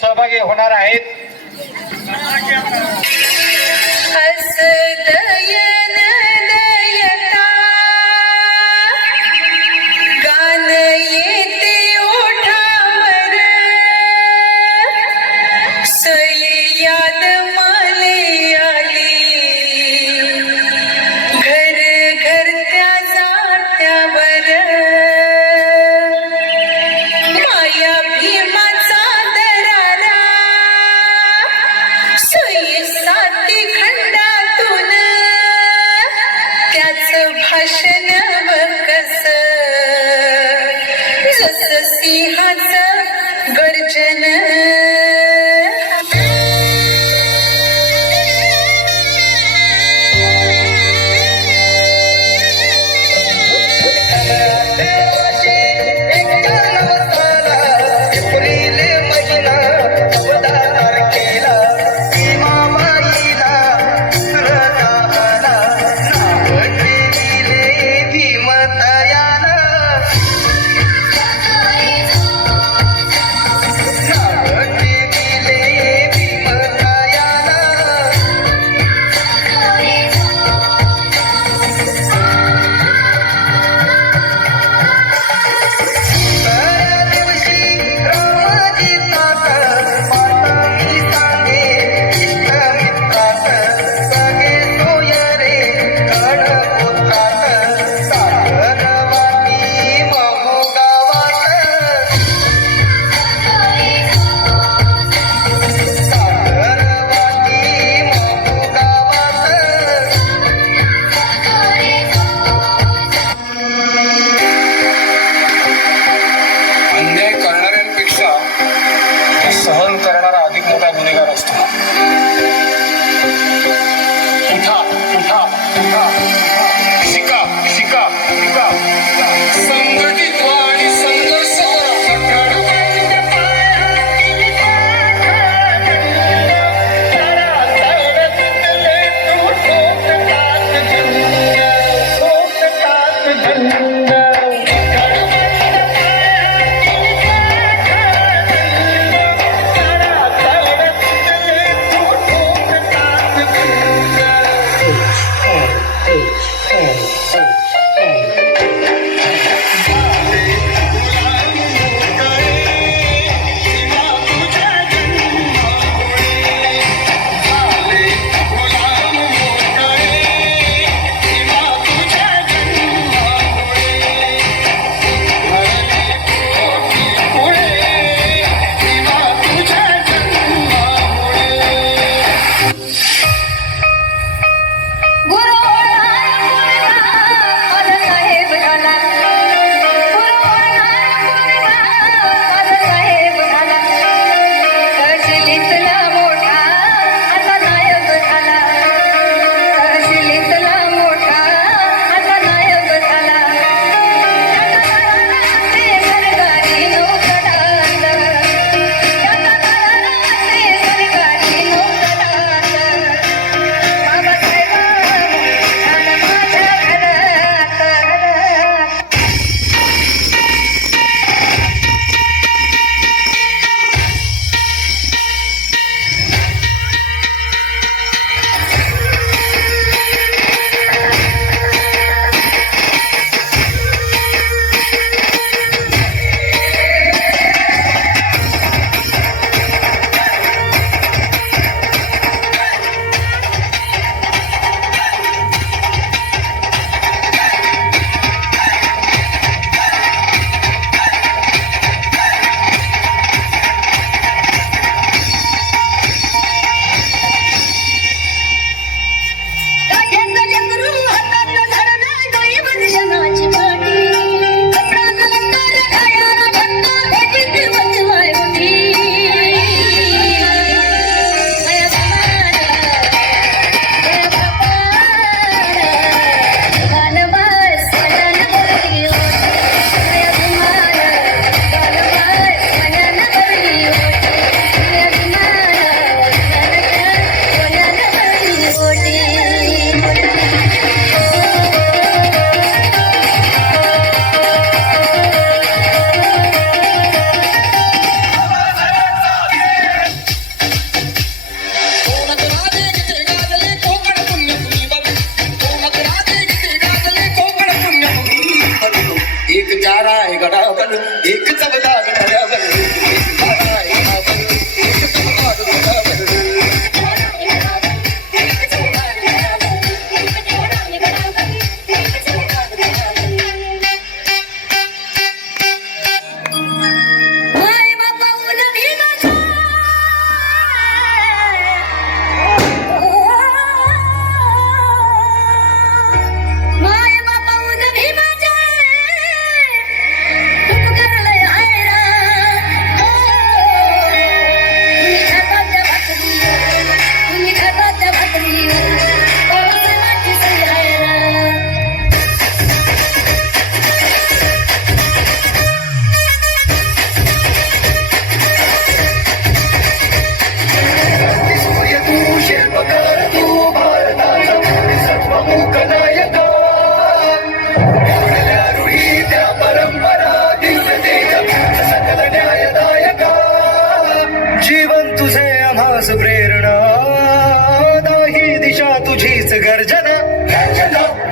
सहभागी होणार आहेत. see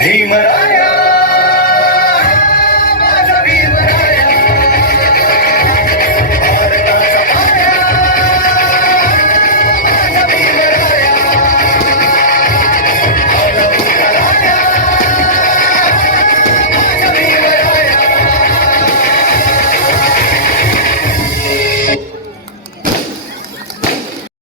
Demon. I.